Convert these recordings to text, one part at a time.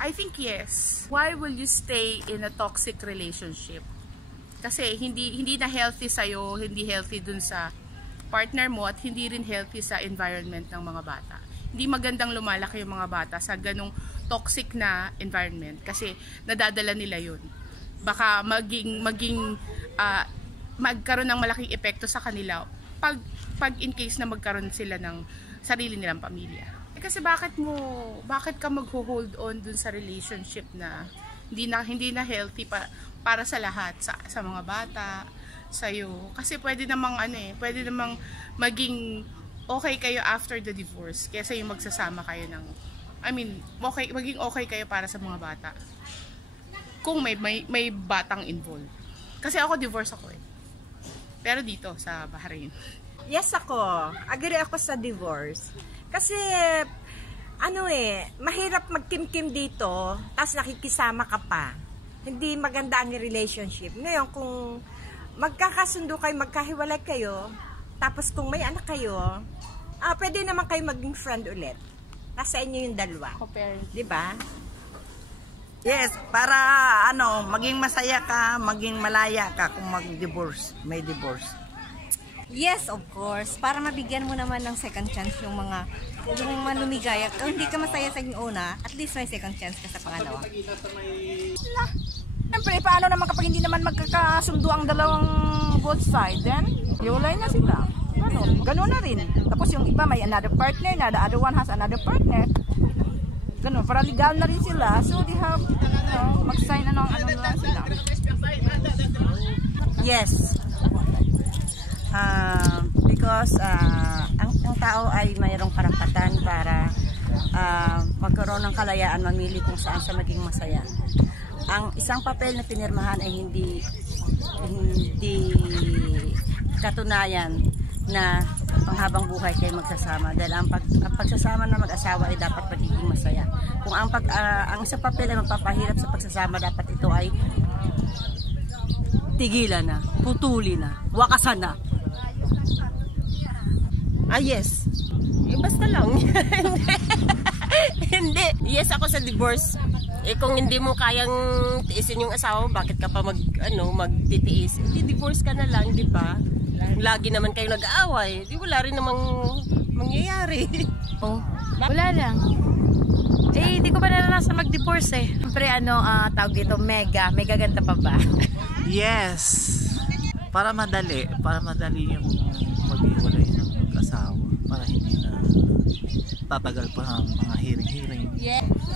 I think yes. Why will you stay in a toxic relationship? Kasi hindi na healthy sa'yo, hindi healthy dun sa partner mo, at hindi rin healthy sa environment ng mga bata. Hindi magandang lumalaki yung mga bata sa ganong toxic na environment kasi nadadala nila yun. Baka magkaroon ng malaking epekto sa kanila pag in case na magkaroon sila ng sarili nilang pamilya. Kasi bakit ka mag-hold on dun sa relationship na hindi na healthy para sa lahat, sa mga bata, sa'yo. Kasi pwede namang maging okay kayo after the divorce kaysa yung magsasama kayo maging okay kayo para sa mga bata. Kung may batang involved. Kasi ako divorce ako eh. Pero dito sa Bahrain. Yes ako. Agree ako sa divorce. Kasi mahirap magkimkim dito, tapos nakikisama ka pa. Hindi maganda ang relationship. Ngayon kung magkakasundo kayo, magkahiwalay kayo, tapos kung may anak kayo, pwede naman kayo maging friend ulit. Nasa inyo yung dalawa. Diba? Yes, para maging masaya ka, maging malaya ka kung may divorce. Yes, of course. Para mabigyan mo naman ng second chance yung manumigaya. Kung hindi ka masaya sa una, at least may second chance ka sa pangalawa. Siyempre, paano naman kapag hindi naman magkakasundo ang dalawang both side, then hiwalay na sila. Ganun na rin. Tapos yung iba may another partner na, the other one has another partner. Ganun, para legal na rin sila. So they have, mag-sign na lang sila. Yes. Because ang tao ay mayroong karapatan para magkaroon ng kalayaan mamili kung saan siya maging masaya. Ang isang papel na pinirmahan ay hindi katunayan na panghabang buhay kayo magsasama, dahil ang pagsasama ng mag-asawa ay dapat magiging masaya. Kung ang sa papel ay magpapahirap sa pagsasama, dapat ito ay tigilan na, putulin na, wakasan na. Yes. Basta lang. Hindi. Yes ako sa divorce. Kung hindi mo kayang tiisin yung asawa mo, bakit ka pa magtitiis? Divorce ka na lang, di ba? Lagi naman kayo nag-aaway. Wala rin namang mangyayari. Wala lang. Hindi ko pa naranasan mag-divorce eh. Siyempre tawag dito, mega ganda pa ba? Yes. Para madali yung maghiwalay ng asawa, para hindi na tatagal pa ang mga hiring-hiring.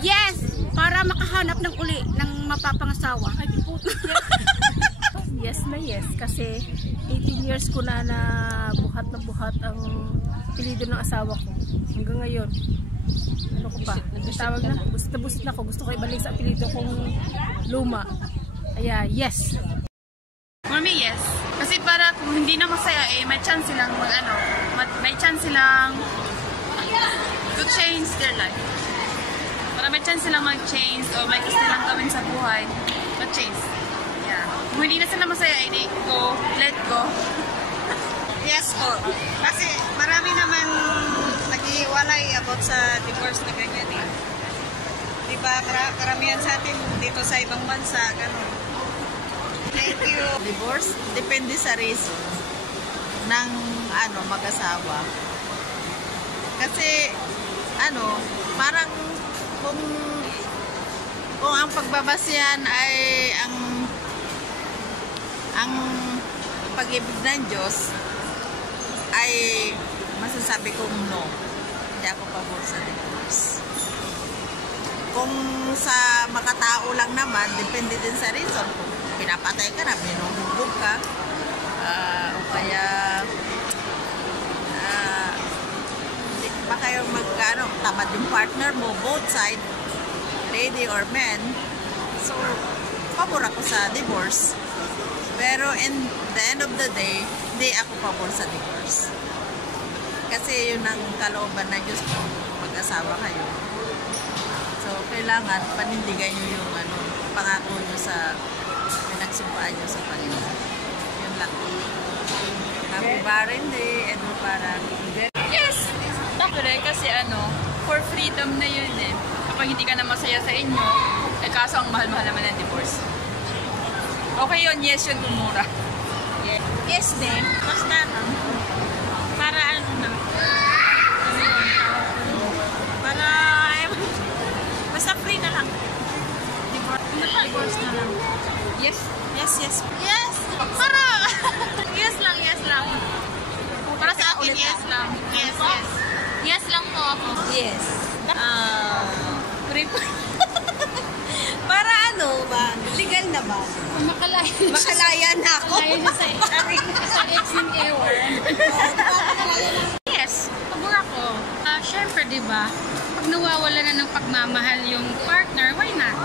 Yes! Para makahanap ng uli ng mapapangasawa. Ay, Yes na yes, kasi 18 years ko na buhat ang apelyido ng asawa ko. Hanggang ngayon. Ano ko pa? Tawag na, busit na ako. Gusto ko ibalik sa apelyido kong luma. Kaya yes. For me, yes. Kasi para kung hindi na masaya, may chance silang may chance silang to change their life. Para may chance silang mag-change o may gusto silang gawin sa buhay, mag-change. Yeah. Kung hindi na sila masaya, let go. Yes po. Kasi marami naman naghiwalay about sa divorce na ganyan eh. Diba, karamihan sa atin dito sa ibang bansa, gano'n. Thank you. Divorce depende sa reason ng mag-asawa. Kasi parang kung ang pagbabasyan ay ang pag-ibig ng Diyos, ay masasabi kong no. Hindi ako pabor sa divorce. Kung sa makatao lang naman, depende din sa reason. Kung pinapatay ka na, binubugbog ka, o kaya hindi pa kayo tamad yung partner mo, both side, lady or man. So, pabor ako sa divorce. Pero in the end of the day, hindi ako pabor sa divorce. Kasi yun ang kalooban na Diyos mo, mag-asawa kayo. So, kailangan panindigan nyo yung pangako nyo sa pinagsumpaan nyo sa Panginoon. Yun lang. Happy Barren Day, Edo Parang. Yes! Dapat kasi for freedom na yun eh. Kapag kapag hindi ka na masaya sa inyo, eh kaso ang mahal-mahal naman ng divorce. Okay yun, yes yun, tumura. Yes din. Basta para ano na. Para basta free na lang. Divorce na lang. Yes? Yes. Para yes lang. Para sa akin, yes lang. Yes. Yes lang po ako. Yes. Free para ano ba? Legal na ba? Makalaya na ako. sa ex ng Ewan. Yes, pabor ako. Siyempre, di ba? Pag nawawala na ng pagmamahal yung partner, why not?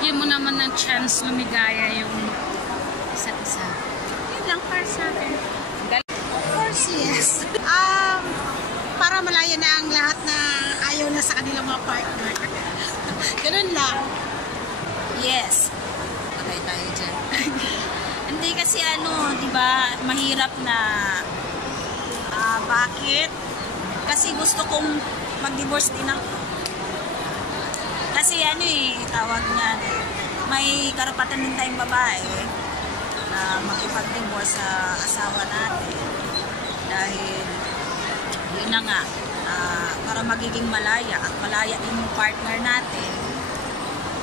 Bigyan mo naman ng chance lumigaya yung isa't isa. Yun lang para sa akin. Of course, yes. Para malaya na ang lahat na ayaw na sa kanilang mga partner. Ganun lang. Yes. Okay tayo dyan. Hindi kasi ano, di ba, mahirap na bakit? Kasi gusto kong mag-divorce din ako. Kasi ano tawag niyan, may karapatan din tayong babae na makipag-divorce sa asawa natin. Dahil, yun na nga, para magiging malaya at malaya din yung partner natin.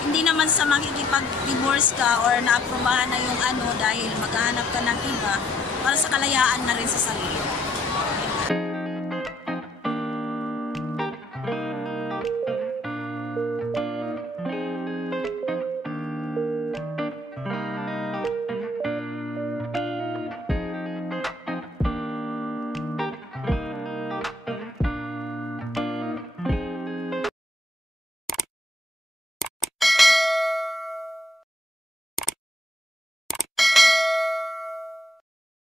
Hindi naman sa makikipag-divorce ka or na-aprobahan na yung dahil maghahanap ka ng iba para sa kalayaan na rin sa sarili.